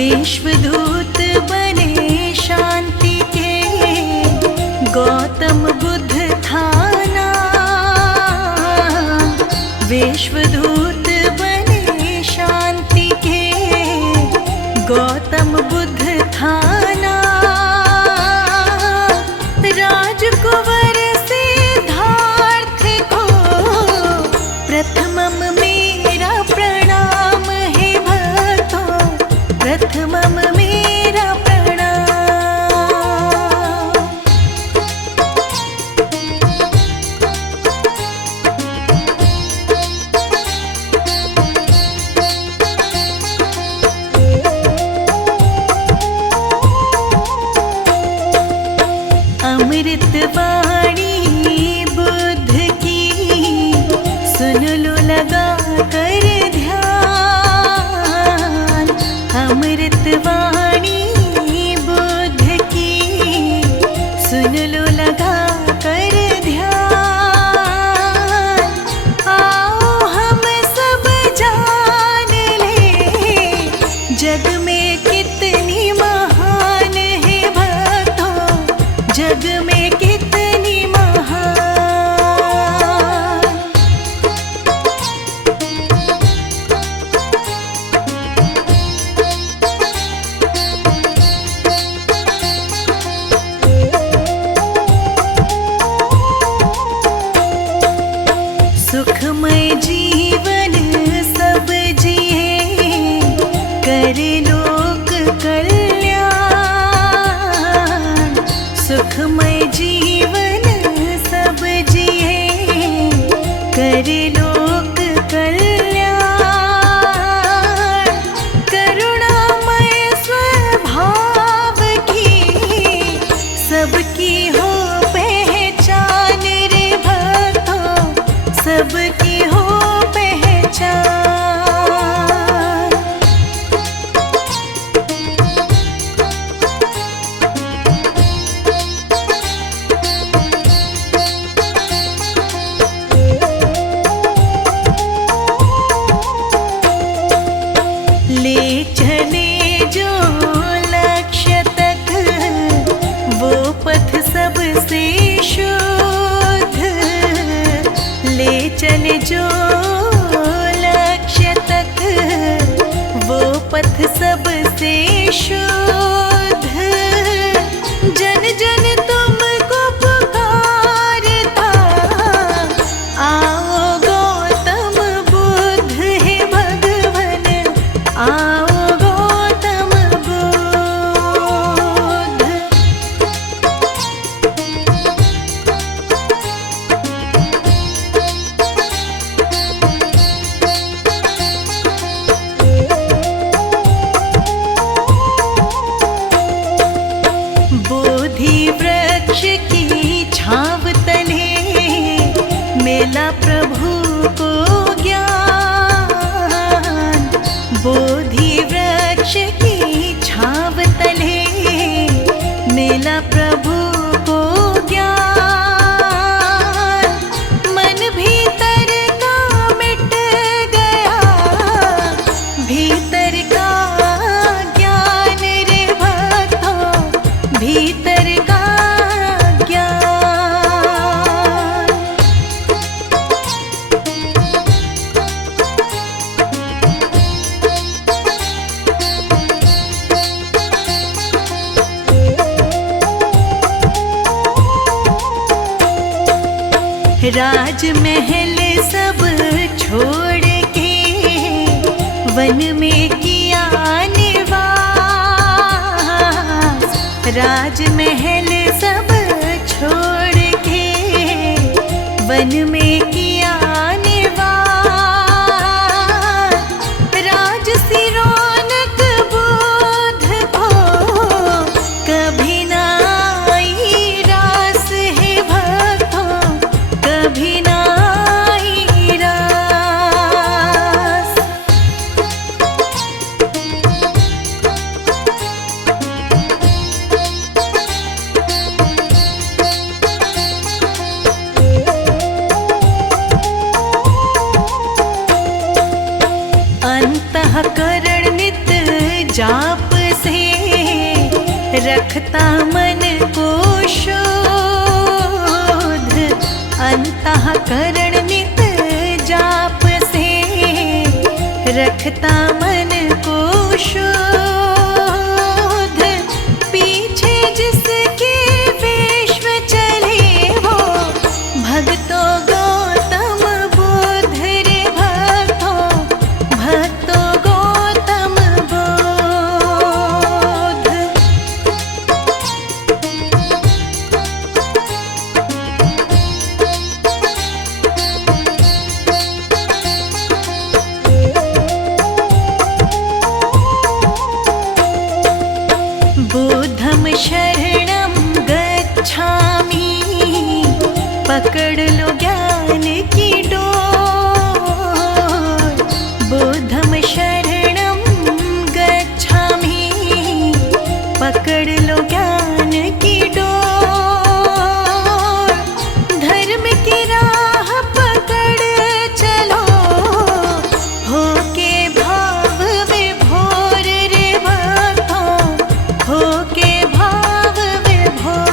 विश्वदूत बने शांति के, गौतम बुद्ध था नाम। विश्वदूत बने शांति के, गौतम बुद्ध था नाम। राजकुंवर सिद्धार्थ को प्रथमम मेरा प्रणाम है भक्तों, प्रथमम मेरा प्रणाम। अमृत वाणी बुद्ध की, सुन लो लगा कर ध्यान। अमृत वाणी बुद्ध की, सुन लो लगा कर ध्यान। आओ हम सब जान ले, जग में कितनी महान है भक्तों, जग में कितनी महान। सुखमय जीवन सब जिए, करे लोक कल्याण। सुखमय जीवन सब जिए, करे लोक कल्याण। करुणामय स्वभाव की, सबकी हो पहचान रे भक्तों, सबकी हो पहचान। ले चले जो लक्ष्य तक, वो पथ सबसे शुद्ध। ले चले जो लक्ष्य तक, वो पथ सबसे शुद्ध। जन जन तुमको पुकारता, आओ गौतम बुद्ध है भगवन, आओ गौतम बुद्ध। बोधि वृक्ष की छांव तले, मेला प्रभु को ज्ञान। बोधि वृक्ष की छांव तले, मेला प्रभु को ज्ञान। मन भीतर का मिट गया, भीतर का ज्ञान रे भक्तों, भीतर का ज्ञान। राजमहल सब छोड़ के, वन में किया निवास। राजमहल सब छोड़ के, वन में किया निवास। राजसी रौनक बुद्ध को, कभी ना आई रास है भक्तों, कभी ना आई रास। रखता मन को शुद्ध, अंतःकरण नित जाप से रखता मन को शुद्ध। पीछे जिसके विश्व चले वो भक्तों गौतम बुद्ध रे भक्तों, भक्तों गौतम बुद्ध। बुद्धं शरणं गच्छामि, पकड़ लो ज्ञान की डोर। बुद्धं शरणं गच्छामि, पकड़ लो ज्ञान की डोर। धर्म की राह पकड़ चलो, होके भाव विभोर रे भक्तों, होके भाव विभोर।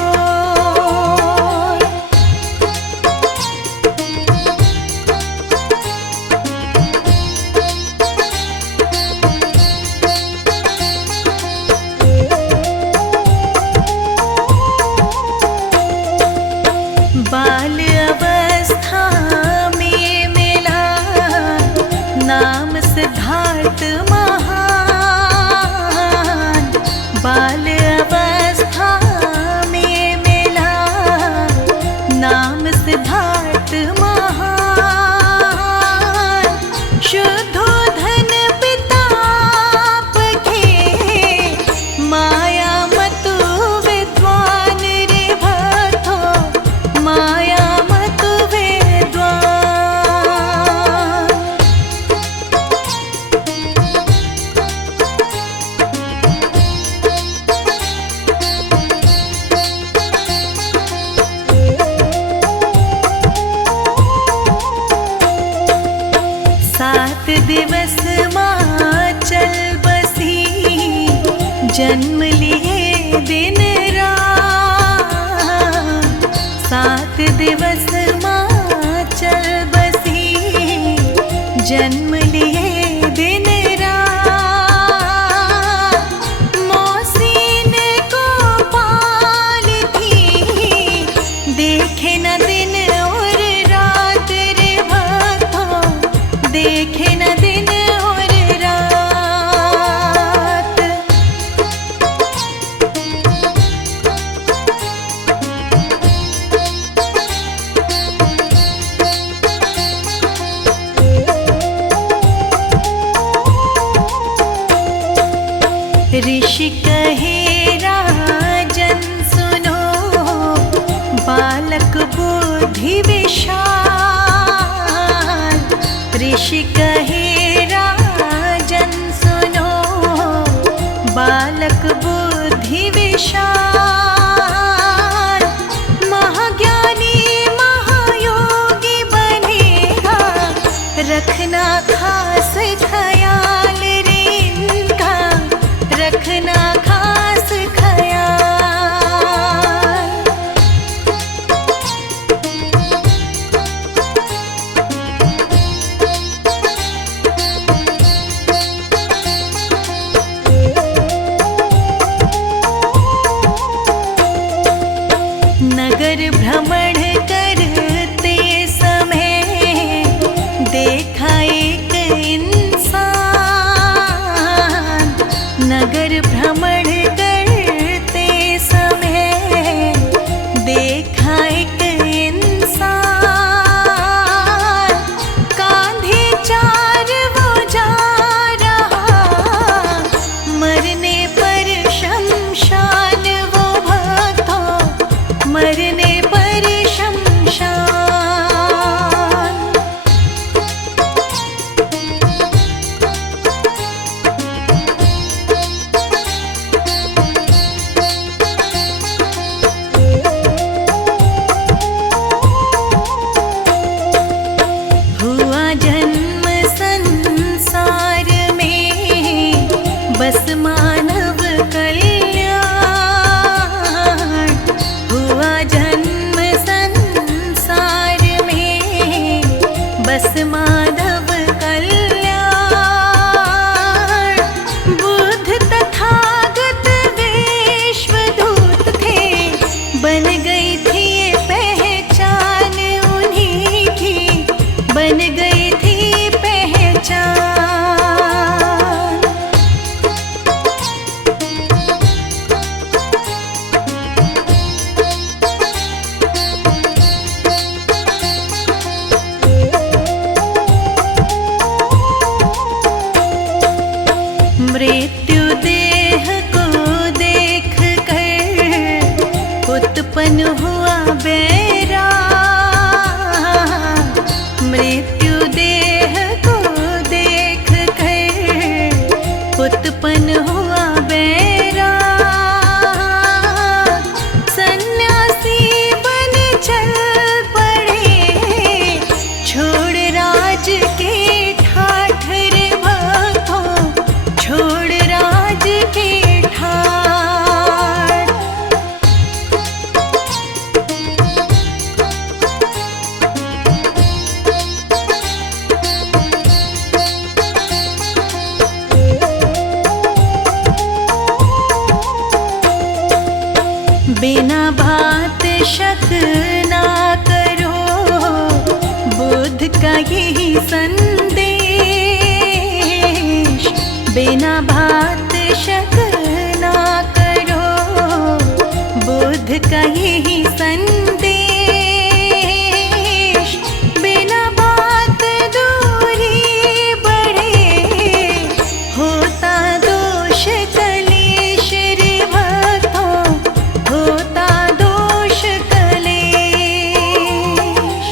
बाल अवस्था में मिला नाम सिद्धार्थ महान। बाल अवस्था में मिला नाम सिद्धार्थ महान। शुद्धोधन पिता के माया मतु विद्वान रे भक्तों, माया मतु विद्वान। सात दिवस माँ चल बसी, जन्म लिए दिन रात। सात दिवस माँ चल बसी, जन्म लिए दिन रात। मौसीन को पालती, देखे न दिन और रात रे भक्तों, देखे न दिन और रात। ऋषि कहे राजन सुनो, बालक बुद्धि विशाल। ऋषि कहे राजन सुनो, बालक बुद्धि विशाल। महाज्ञानी महायोगी बनेगा, रखना खास ख्याल रे इनका, रखना खास ख्याल। नगर भ्रमण करते समय देखा एक इंसान। नगर भ्रमण करते समय देखा एक इंसान। कांधे चार वो जा रहा, मरने पर शमशान वो भक्तों, मरने पर शमशान। हुआ जन्म संसार में, बस मानव कल्याण। मृत्यु देह को देख कर उत्पन्न हुआ बैराग। मृत्यु देह को देख कर उत्पन्न हुआ बैराग। सन्यासी बन चल पड़े छोड़ राज के ठाठ रे भक्तों, छोड़ राज के ठाठ। बिना बात शक ना करो, बुद्ध का यही संदेश। बिना बात शक ना करो, बुद्ध का यही संदेश। बिना बात दूरी बढ़े, होता दोष कलेश रे भक्तों, होता दोष कलेश।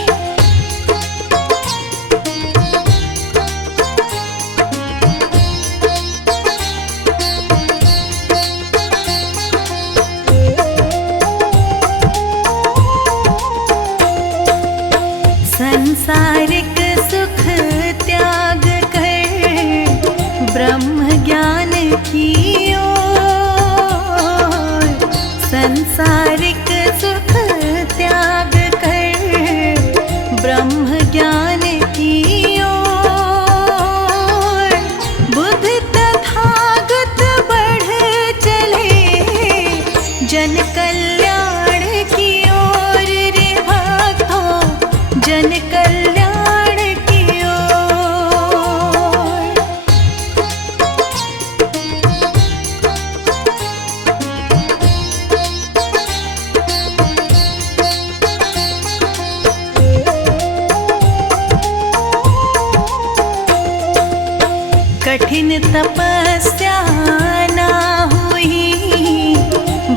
संसारिक सुख त्याग कर ब्रह्म ज्ञान की ओर। संसारिक सुख त्याग कर ब्रह्म ज्ञान की ओर। बुद्ध तथागत बढ़ चले जन कल्याण की ओर रे भक्तों, जन कल्याण की ओर। कठिन तपस्या ना हुई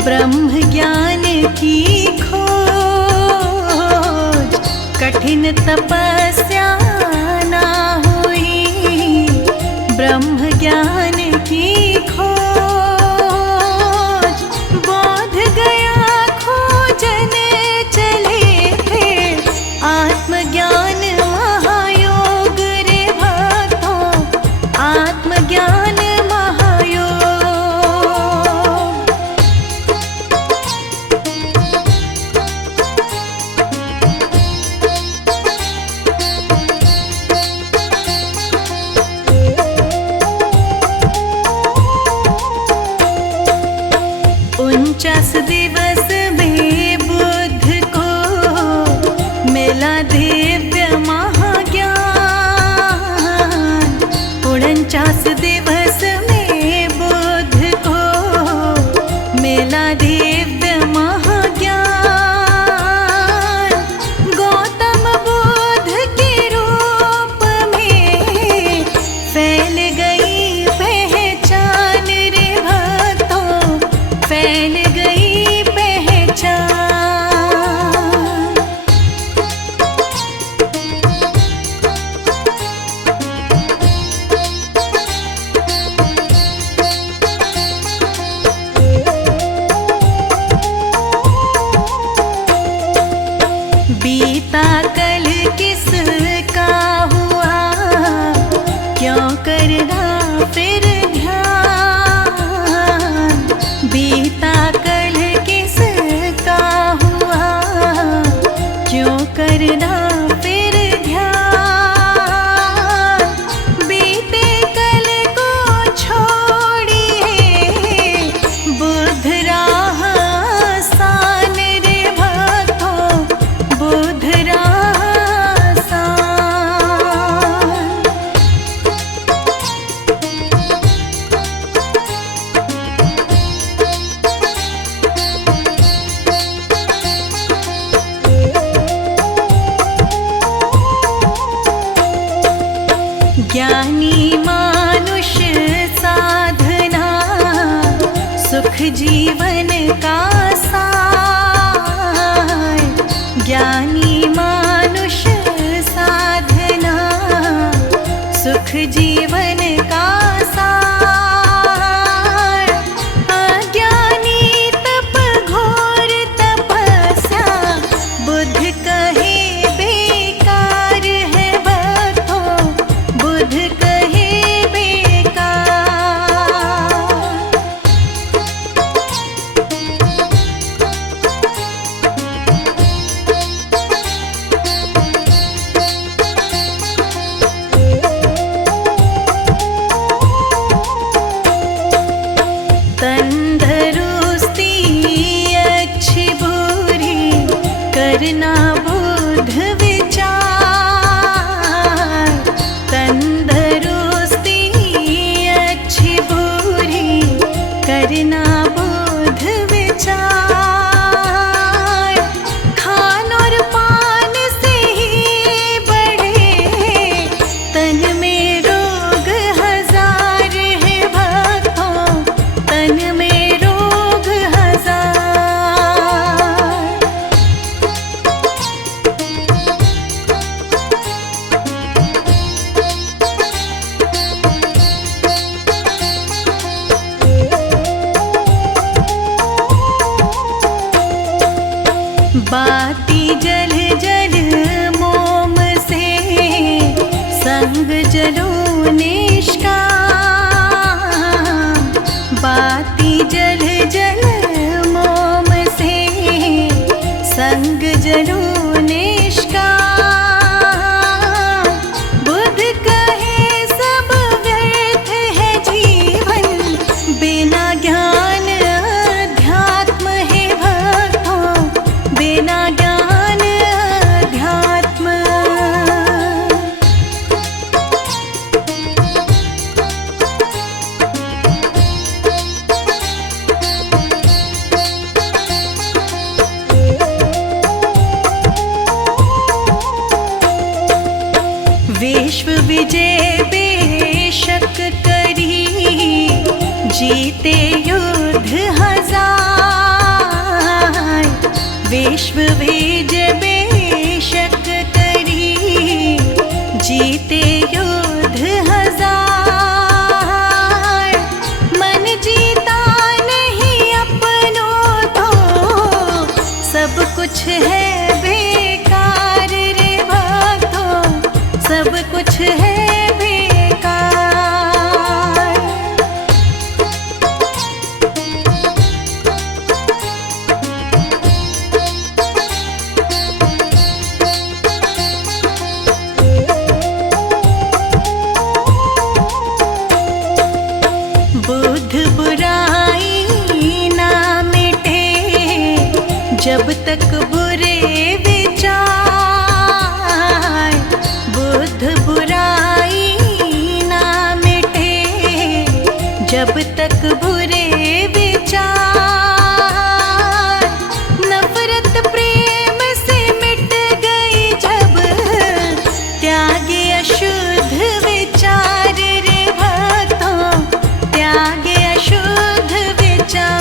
ब्रह्म ज्ञान की खोज। कठिन तपस्या ना हुई ब्रह्म ज्ञान की खोज। बोध गया खोजन चले फिर आत्मज्ञान महायोग रे भक्तों, आत्मज्ञान जीवन का सार, ज्ञानी मानुष साधना, सुख जीवन का सार। अज्ञानी तप घोर तपस्या, बुद्ध कहे बेकार है भक्तों, बुद्ध कहे तंदरुस्ती अच्छी बुरी करना बुद्ध विचार, तंदरुस्ती अच्छी बुरी करना बुद्ध विचार। खान और पान से ही बढ़े तन में रोग हजार है भक्तों, तन में रोग हजार। बाती जल जल मोम से, संग जलो निष्काम। बाती जल जल मोम से, संग जलो निष्काम। बुद्ध कहे सब व्यर्थ है जीवन, बिना ज्ञान अध्यात्म है भक्तों, बिना ज्ञान अध्यात्म। विश्व विजय बेशक करी, जीते युद्ध हजार। विश्व विजय बेशक करी, जीते युद्ध हजार। मन जीता नहीं अपनों तो, सब कुछ है बेकार रे भक्तों, सब कुछ है बेकार। बुद्ध बुराई ना मिटे जब तक बुरे विचार, बुद्ध बुराई ना मिटे जब तक बुरे विचार। नफरत प्रेम से मिट गई जब, त्यागे अशुद्ध विचार रे भक्तों, त्यागे अशुद्ध विचार।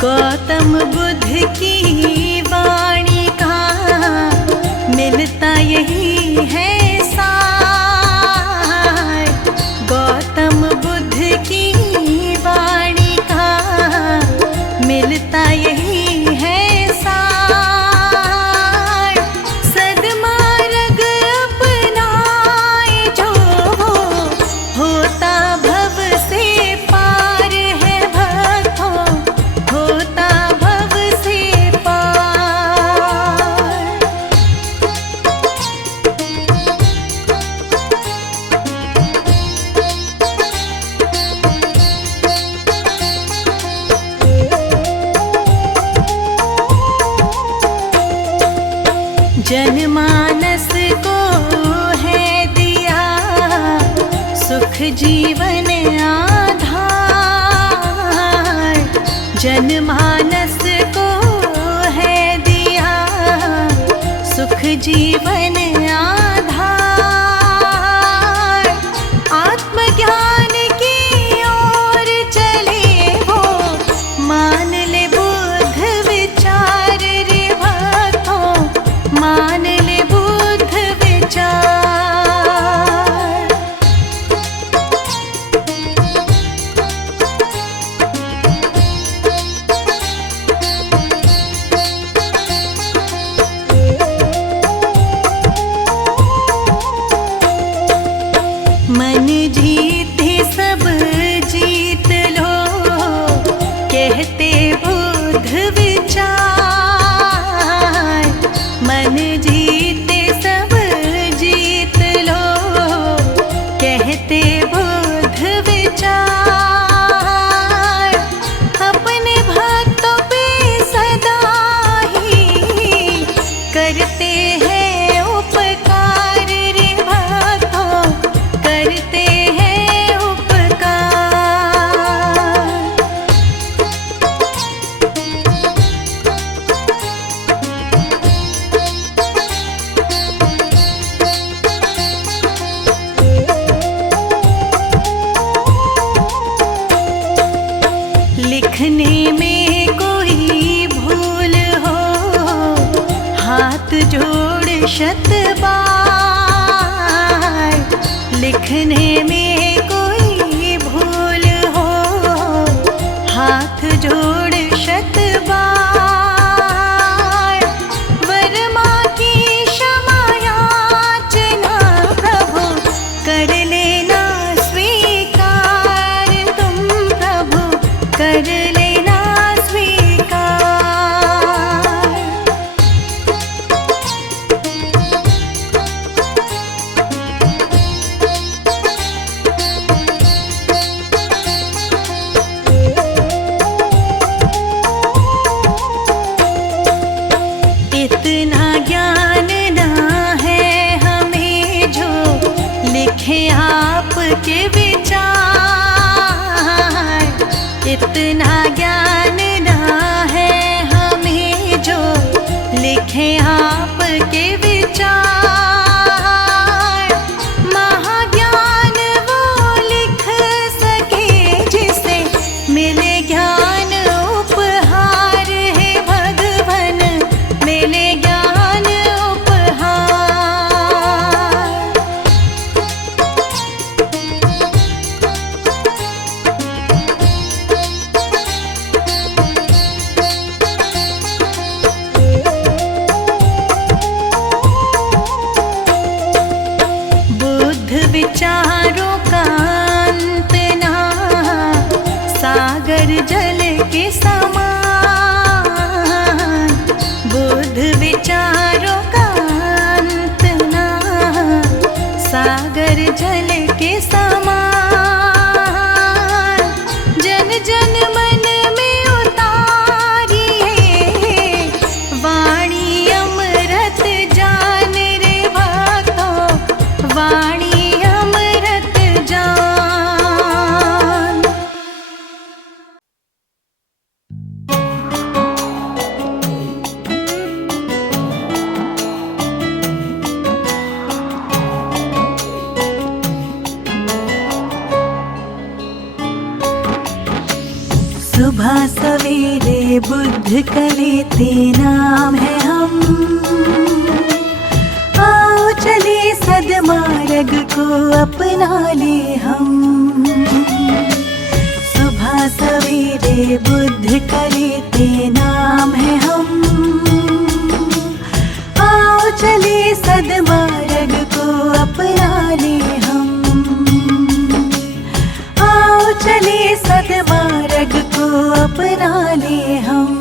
गौतम बुद्ध की वाणी का मिलता यही है सार। गौतम बुद्ध की वाणी का मिलता यही है सार। सद्मार्ग अपनाए जो, होता भव से पार है भक्तों, होता भव से पार। जनमानस को है दिया सुख जीवन आधार। जनमानस को है दिया सुख जीवन आधार। आत्मज्ञान की ओर चले वो, मान ले बुद्ध विचार रे भक्तों, मान ले बुद्ध विचार। मन जीते सब जीत लो, कहते बुद्ध विचार। मन जीते सब जीत लो, कहते बुद्ध विचार। अपने भक्तों पे सदा ही करते हैं उपकार रे भक्तों, करते हैं उपकार। लिखने में कोई भूल हो, हाथ जोड़ शत बार। लिखने में कोई भूल हो, हाथ जोड़ शत बार। वर्मा की क्षमा याचना प्रभु, कर लेना स्वीकार तुम प्रभु, कर लेना स्वीकार। इतना ज्ञान ना है हमें जो लिखे आपके विचार। इतना ज्ञान ना है हमें जो लिखे आपके विचार। महाज्ञान वो लिख सके जिसे मिले ज्ञान उपहार है भगवन, मिले ज्ञान उपहार। बुद्ध विचारों का अंत ना, सागर जल के समान। बुद्ध विचारों का अंत ना, सागर जल के समान। जन जन मन में उतारिए वाणी अमृत जान रे भक्तों, वाणी अमृत जान। सुबह सवेरे बुद्ध कलेते नाम है हम, आओ चले सद्मार्ग को अपना ले हम। सुबह सवेरे बुद्ध कलेते नाम है हम, आओ चले सद्मार्ग को अपना ले हम। आओ चले सद्मार्ग को अपना ले हम।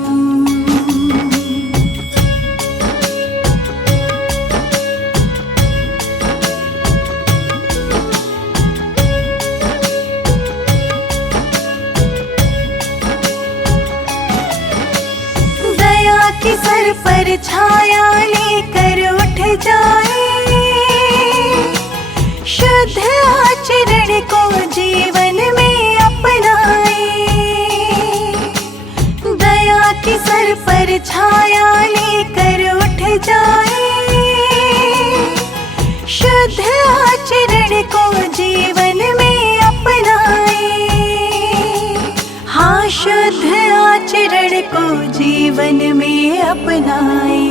दया की सर पर छाया लेकर उठ जाए, शुद्ध आचरण को जीवन में अपनाए। जीवन में अपनाए।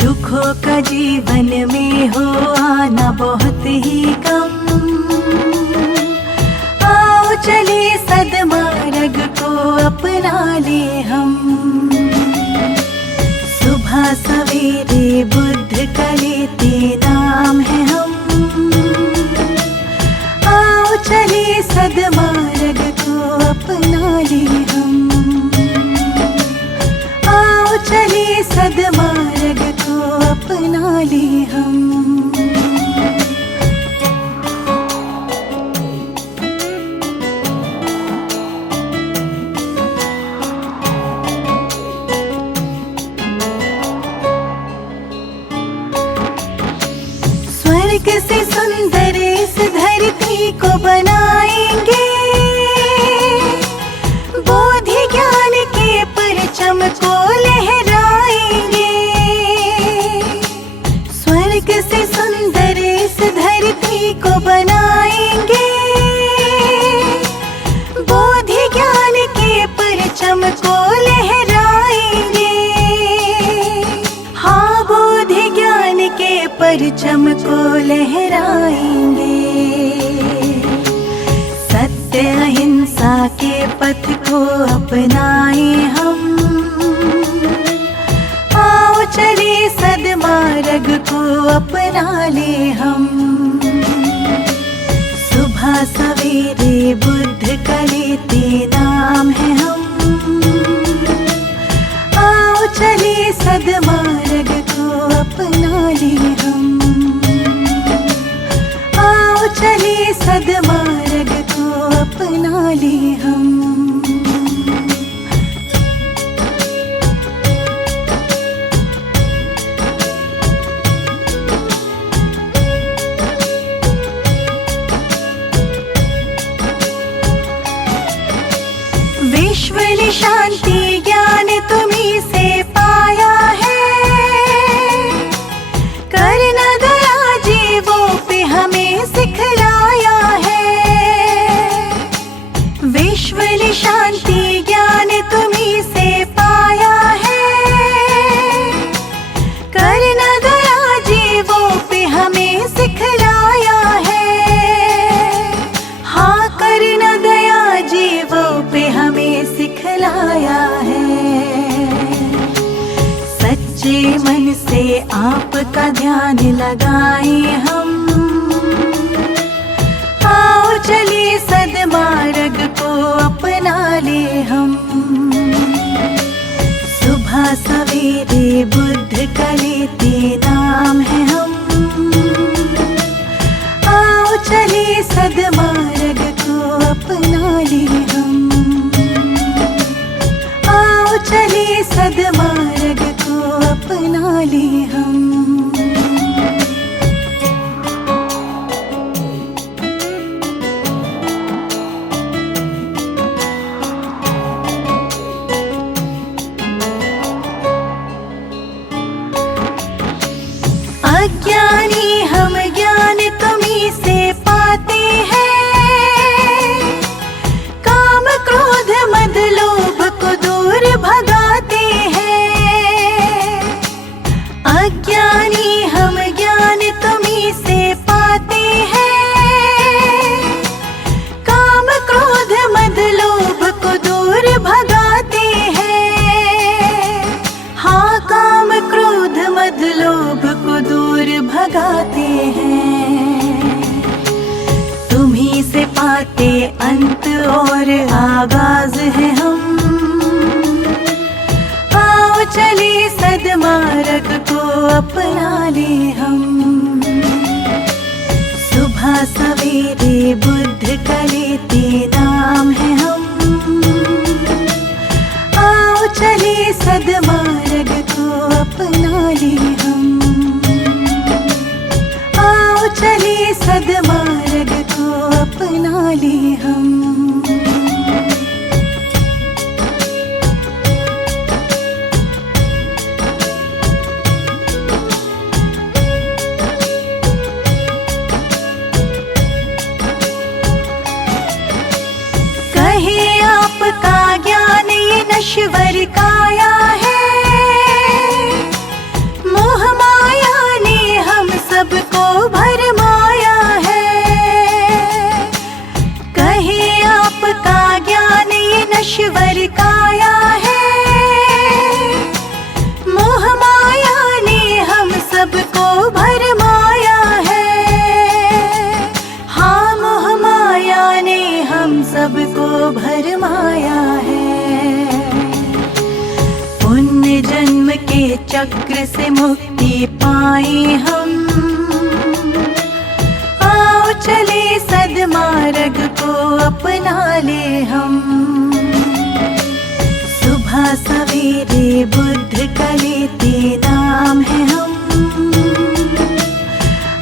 दुखों का जीवन में हो आना बहुत ही कम, आओ चले सद्मार्ग को अपना ले हम। सुबह सवेरे बुद्ध का लेते नाम है हम, आओ चले सद्मार्ग को अपना ले हम। आओ चले सद्मार्ग को अपना ले हम। स्वर्ग से सुंदर इस धरती को बनाएंगे, बोधि ज्ञान के परचम को लहराएंगे। स्वर्ग से सुंदर इस धरती को बनाएंगे, बोधि ज्ञान के परचम को लहराएंगे। हाँ, बोधि ज्ञान के परचम को लहराएंगे। सत्य अहिंसा के पथ को अपनाए हम, आओ चले सद्मार्ग को अपना ले हम। सुबह सवेरे बुद्ध का लेते नाम है हम, आओ चले सद्मार्ग को अपना ले हम। आओ चले सद्मार्ग को अपना ले हम। विश्व शांति ज्ञान तुम्हीं से पाया है, करना दया जीवों पे हमें सिखलाया है। विश्व शांति ज्ञान तुम्हीं से पाया है, करना दया जीवों पे हमें सिखलाया है। हाँ, करना दया जीवों पे हमें सिखलाया है। सच्चे मन से आपका ध्यान लगाए हम, आओ चले सद्मार्ग को अपना ले हम। सुबह सवेरे बुद्ध का लेते नाम है हम, आओ चले सद्मार्ग को अपना ले हम। आओ चले सद्मार्ग को अपना ले हम। अज्ञानी हम ज्ञान तुम्हीं से पाते हैं, काम क्रोध मद लोभ को दूर भगाते हैं। अज्ञानी हम ज्ञान तुम्हीं से पाते हैं, काम क्रोध मद लोभ को दूर भगाते हैं। हाँ, काम क्रोध मद लोभ को दूर भगाते हैं। तुम्हीं से पाते अंत और आगाज है हम, आओ चले सद्मार्ग को अपना ले हम। सुबह सवेरे बुद्ध का लेते नाम है हम, आओ चले सद्मार्ग को अपना ले हम। आओ चले सद्मार्ग को अपना ले हम। नश्वर काया है। मोह माया ने हम सबको भरमाया है। कहे आपका ज्ञान ये नश्वर काया है। मोह माया ने हम सबको भरमाया है। हाँ, मोह माया ने हम सबको भरमाया है। पुण्य जन्म के चक्र से मुक्ति पाए हम। आओ चले सद्मार्ग को अपना ले हम। सुबह सवेरे बुद्ध का लेते नाम है हम।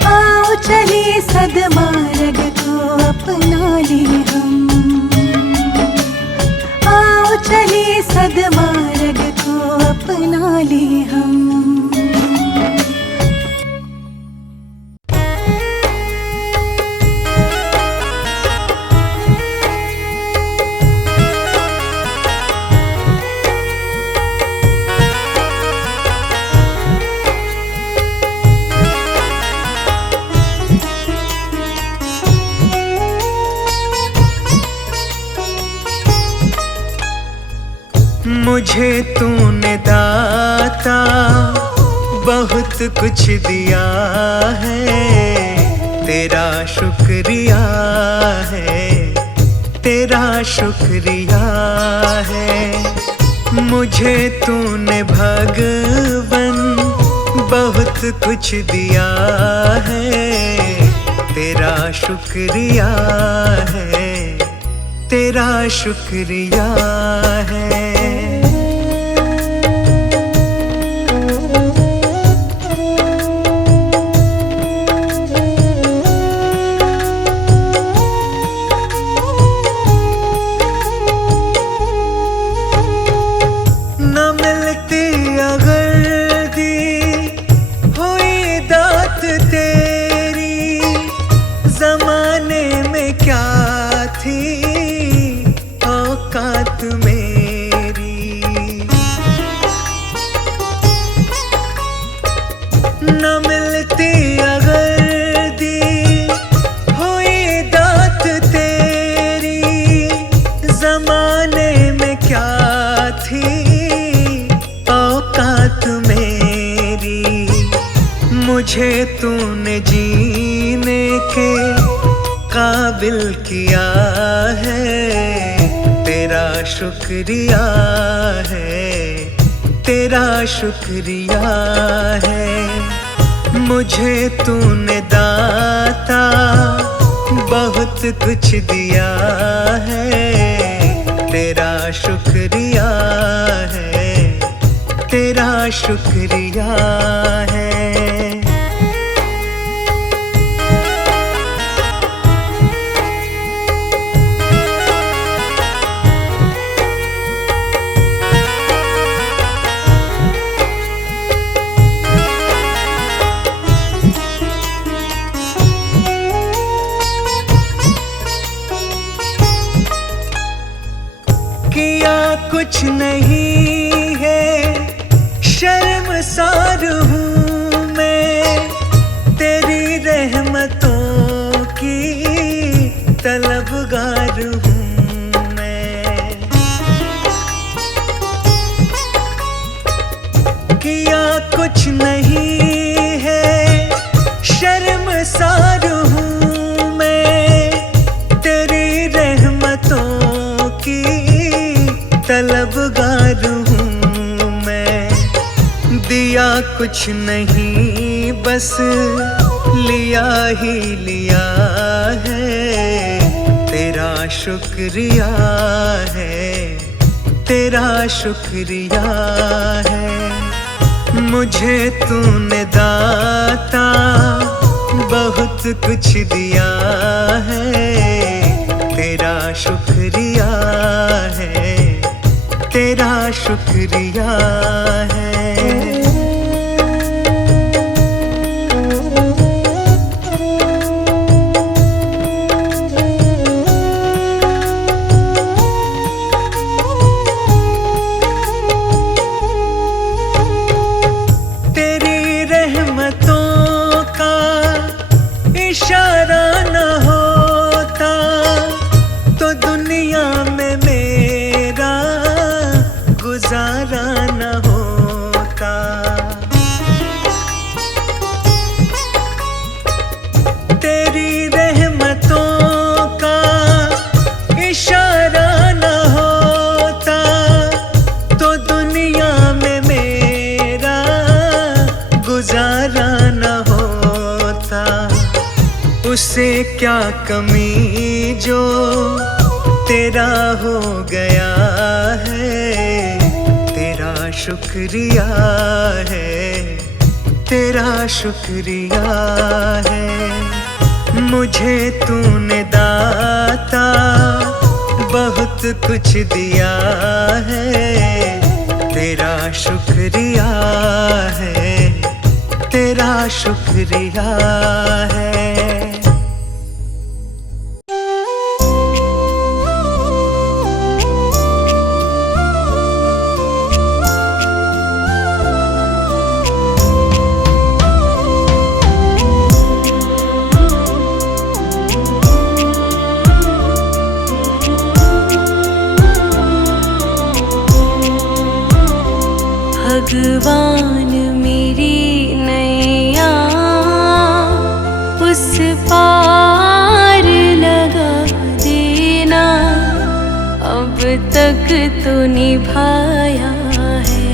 आओ चले सद्मार्ग को अपना ले हम। आओ चले सद्मार्ग को अपना ले हम। मुझे तूने दाता बहुत कुछ दिया है। तेरा शुक्रिया है, तेरा शुक्रिया है। मुझे तूने भगवन बहुत कुछ दिया है। तेरा शुक्रिया है, तेरा शुक्रिया है। मुझे तूने जीने के काबिल किया है। तेरा शुक्रिया है, तेरा शुक्रिया है। मुझे तूने दाता बहुत कुछ दिया है। तेरा शुक्रिया है, तेरा शुक्रिया है। किया कुछ नहीं है, शर्मसार हूँ मैं। तेरी रहमतों की तलबगार हूँ मैं। किया कुछ नहीं है, शर्मसार हूँ मैं। तेरी रहमतों की तलबगार हूँ मैं। दिया कुछ नहीं, बस लिया ही लिया है। तेरा शुक्रिया है, तेरा शुक्रिया है। मुझे तूने दाता बहुत कुछ दिया है। तेरा शुक्रिया है, तेरा शुक्रिया है। मुझसे क्या कमी जो तेरा हो गया है, तेरा शुक्रिया है, तेरा शुक्रिया है। मुझे तूने दाता बहुत कुछ दिया है, तेरा शुक्रिया है, तेरा शुक्रिया है। भगवान मेरी नैया उस पार लगा देना, अब तक तो निभाया है,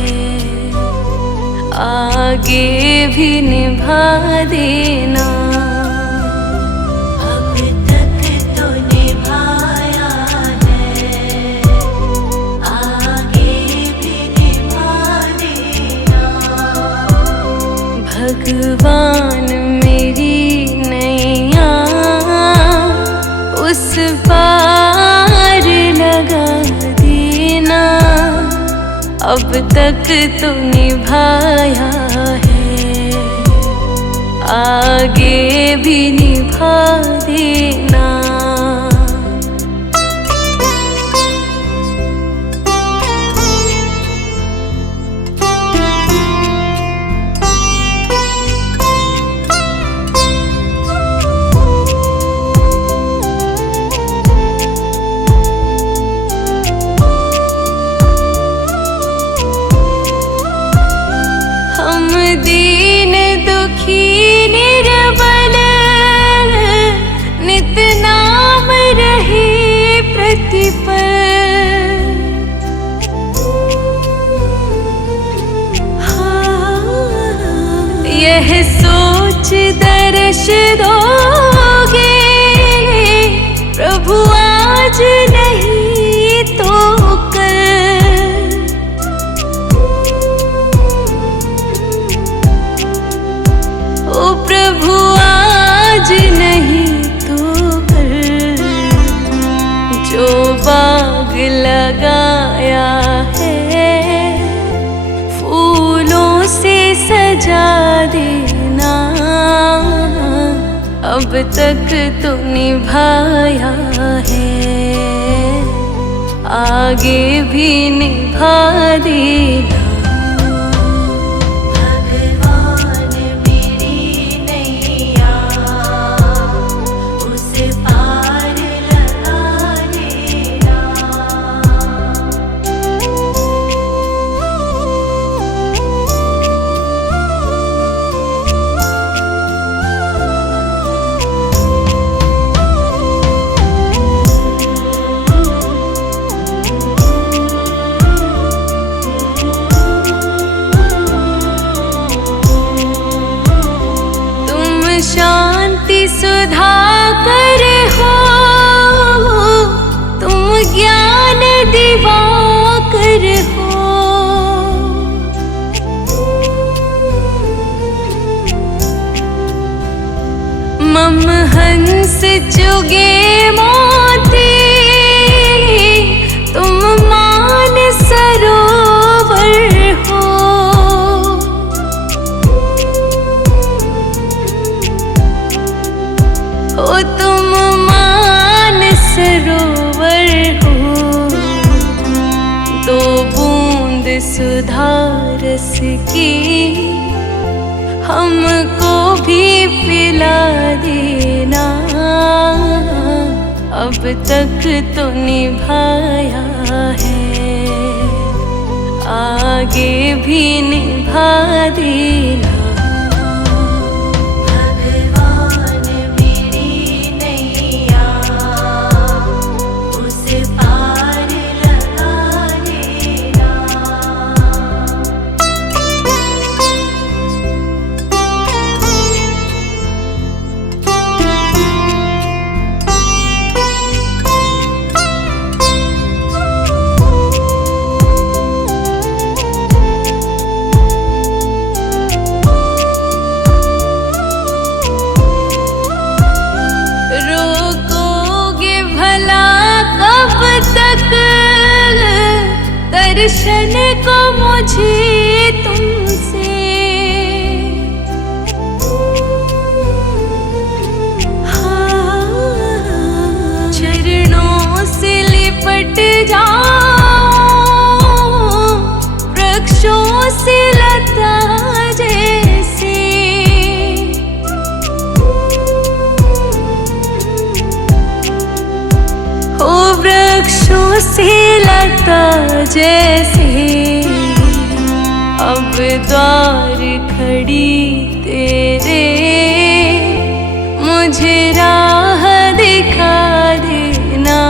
आगे भी निभा देना। अब तक तो निभाया है, आगे भी निभा देना। भगवान मेरी नैया उस पार लगा देना, अब तक तो निभाया है, आगे भी निभा देना। हम दीन दुखी निर्बल नित नाम रहे प्रतिपल, यह सोच दर्श दोगे प्रभु आज नहीं तो कल। ओ प्रभु आज नहीं तो कल, जो बाग लगाया है फूलों से सजा देना, अब तक तो निभाया है, आगे भी निभा देना। भगवान मेरी नैया उस पार लगा देना। शांति सुधाकर हो, तुम ज्ञान दिवाकर हो, मम हंस चुगे मोती, तुम मान सरोवर हो। ओ तुम मान सरोवर हो, दो बूंद सुधा रस की हमको भी पिला देना, अब तक तो निभाया है, आगे भी निभा देना। दर्शन को मुझे तुमसे चरणों से लिपट जाऊं, वृक्षों से लता जैसे। ओ वृक्षों से लता जैसे अब द्वार खड़ी तेरे, मुझे राह दिखा देना।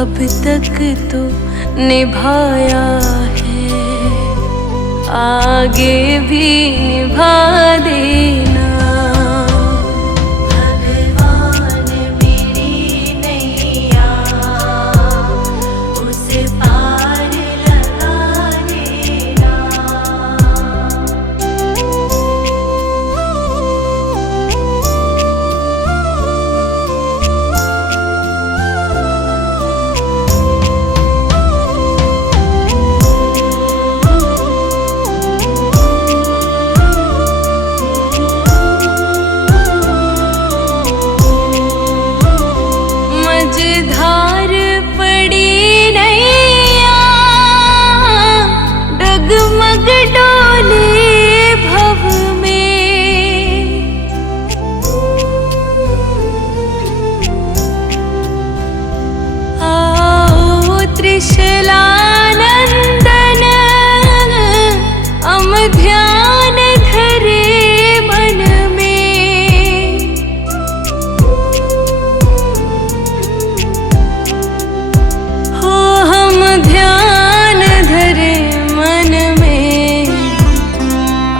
अब तक तो निभाया है, आगे भी निभा देना। भगवान मेरी नैया उस पार लगा देना। मझधार पड़ी नैया, डगमग डोले भव में। आओ त्रिशलानंदन, हम ध्यान धरे मन में। हो हम ध्यान धरे मन में,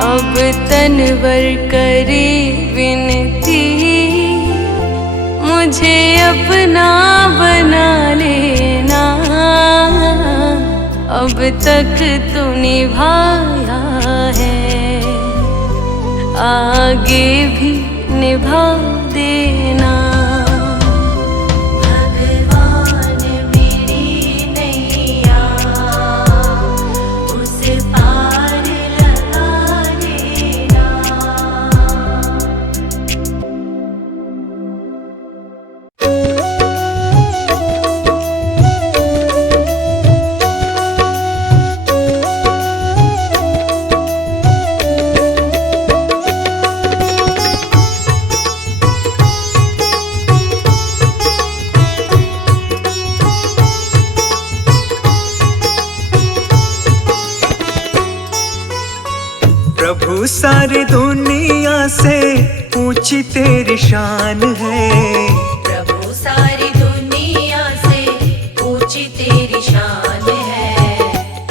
अब तनवर करे विनती। मुझे अपना बना लेना, अब तक तो निभाया है, आगे भी निभा देना। भगवान मेरी नैया उस पार लगा देना। प्रभु सारी दुनिया से ऊंची तेरी शान है। प्रभु सारी दुनिया से ऊंची तेरी शान है।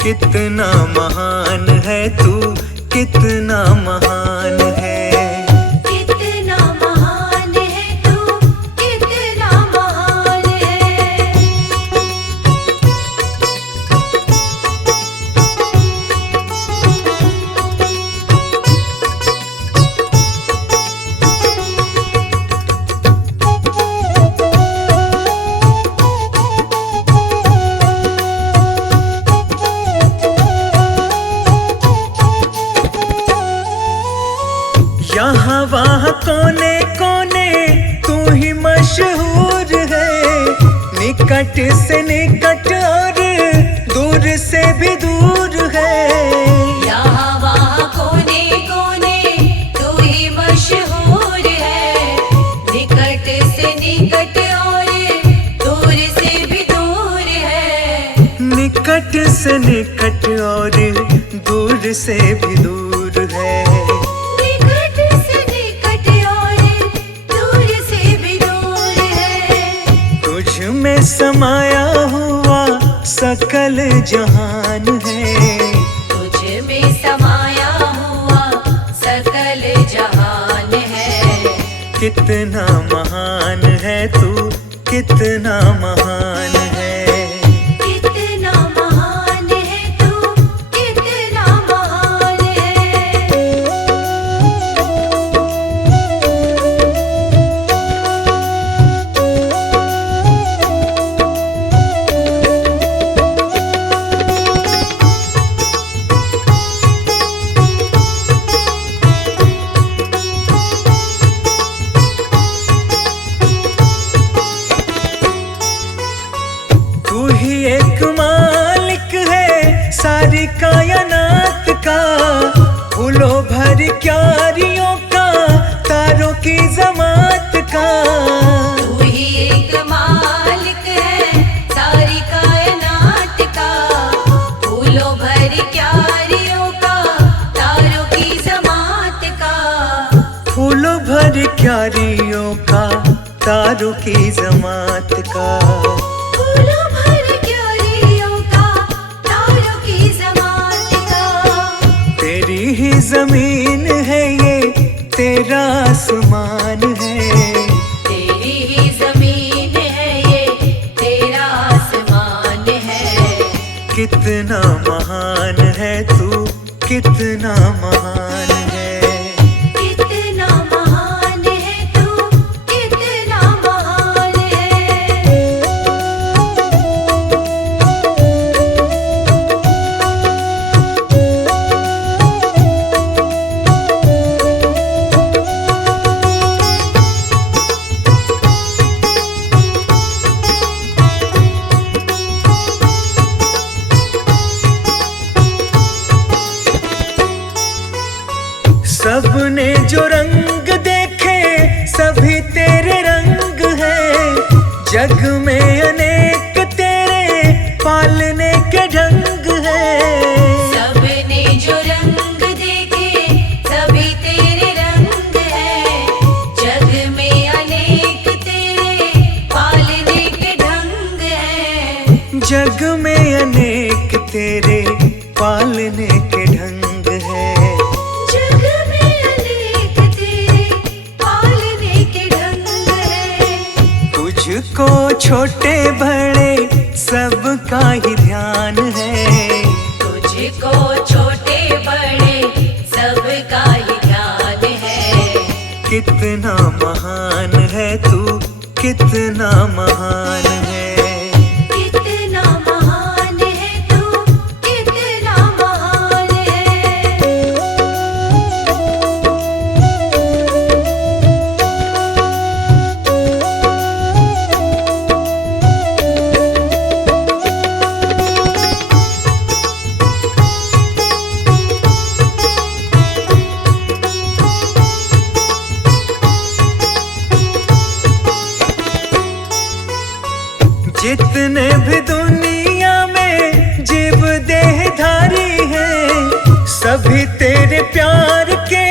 कितना महान है तू, कितना महान है। कितना महान है तू, कितना महान है। यहाँ वहाँ कोने कोने तू ही मशहूर है। निकट से निकट और दूर से भी दूर है। यहाँ वहाँ कोने कोने तू ही मशहूर है। निकट से निकट और दूर से भी दूर है। निकट से निकट और दूर से भी दूर है। में समाया हुआ सकल जहान है। तुझ में समाया हुआ सकल जहान है। कितना महान है तू, कितना महान है। कितना महान है तू, कितना महान है। तारों की जमात का। फूलों भर क्यारियों का, तारों की जमात का। तेरी ही जमीन है ये, तेरा आसमान है। तेरी ही जमीन है ये, तेरा आसमान है। कितना महान है तू, कितना महान है। कितना महान है तू, कितना महान है। सबने जो रंग देखे सभी तेरे रंग हैं। जग में अनेक तेरे पालने के ढंग हैं। सबने जो रंग देखे सभी तेरे रंग हैं। जग में अनेक तेरे पालने के ढंग हैं। जग में अनेक तेरे पालने के ढंग हैं। जग में अनेक तेरे पालने के ढंग हैं। तुझको छोटे बड़े सबका ही ध्यान है। तुझको छोटे बड़े सबका ही ध्यान है। कितना महान है तू, कितना महान है। कितना महान है तू, कितना महान है। जितने भी दुनिया में जीव देहधारी हैं, सभी तेरे प्यार के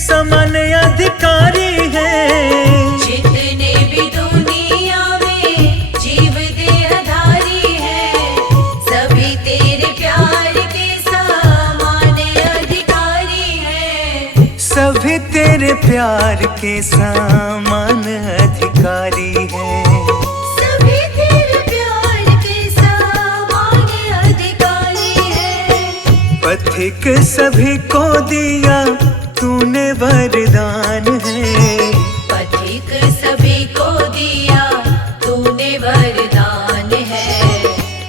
समान अधिकारी हैं। जितने भी दुनिया में जीव देहधारी हैं, सभी तेरे प्यार के समान अधिकारी हैं। सभी तेरे प्यार के समान अधिकारी हैं। सभी तेरे प्यार के समान अधिकारी हैं। पथिक सभी को दिया तूने वरदान है। पथिक सभी को दिया तूने वरदान है।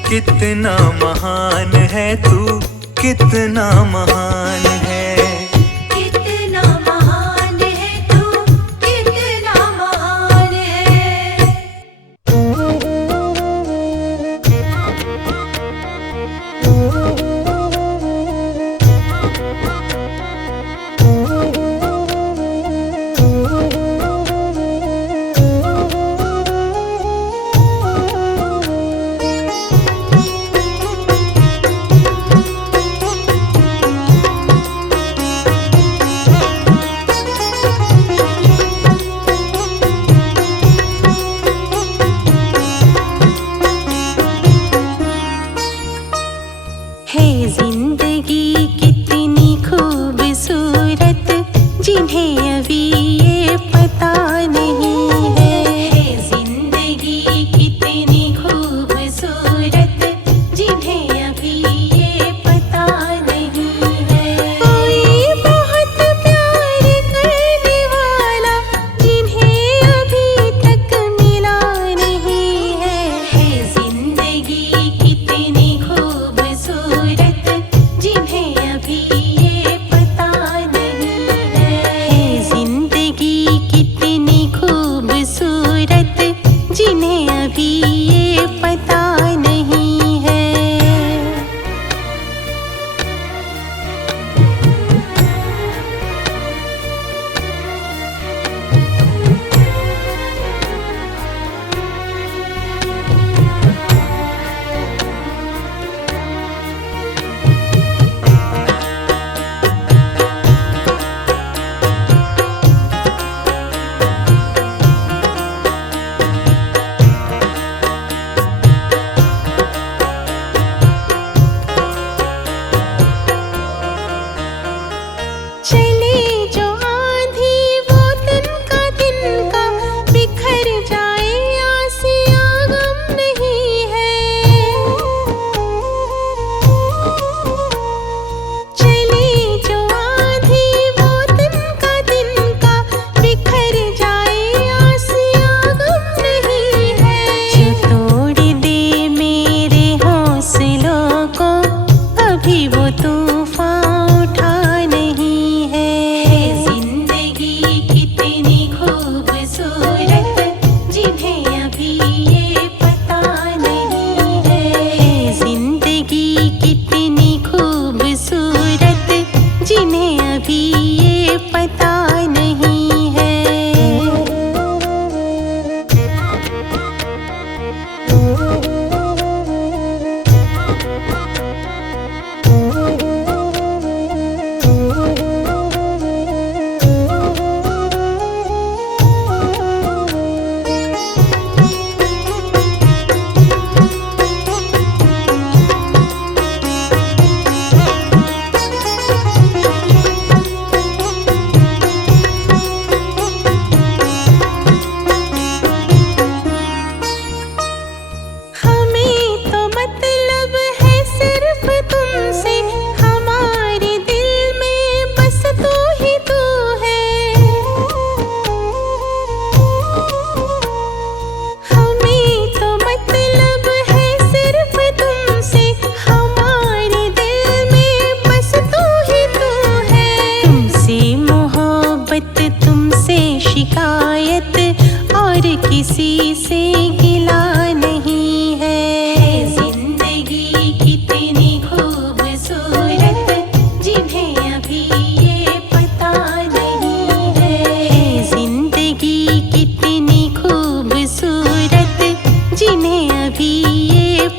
कितना महान है तू, कितना महान है। कितना महान है तू, कितना महान है। है जिंदगी कितनी खूबसूरत, जिन्हें अभी ये पता नहीं है। है जिंदगी कितनी खूबसूरत, जिन्हें अभी ये पता नहीं है। कोई बहुत प्यार करने वाला, जिन्हें अभी तक मिला नहीं है। है जिंदगी कितनी खूबसूरत, जिन्हें अभी ये पता नहीं है। है जिंदगी कितनी खूबसूरत, जिन्हें अभी ये पता नहीं है।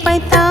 पता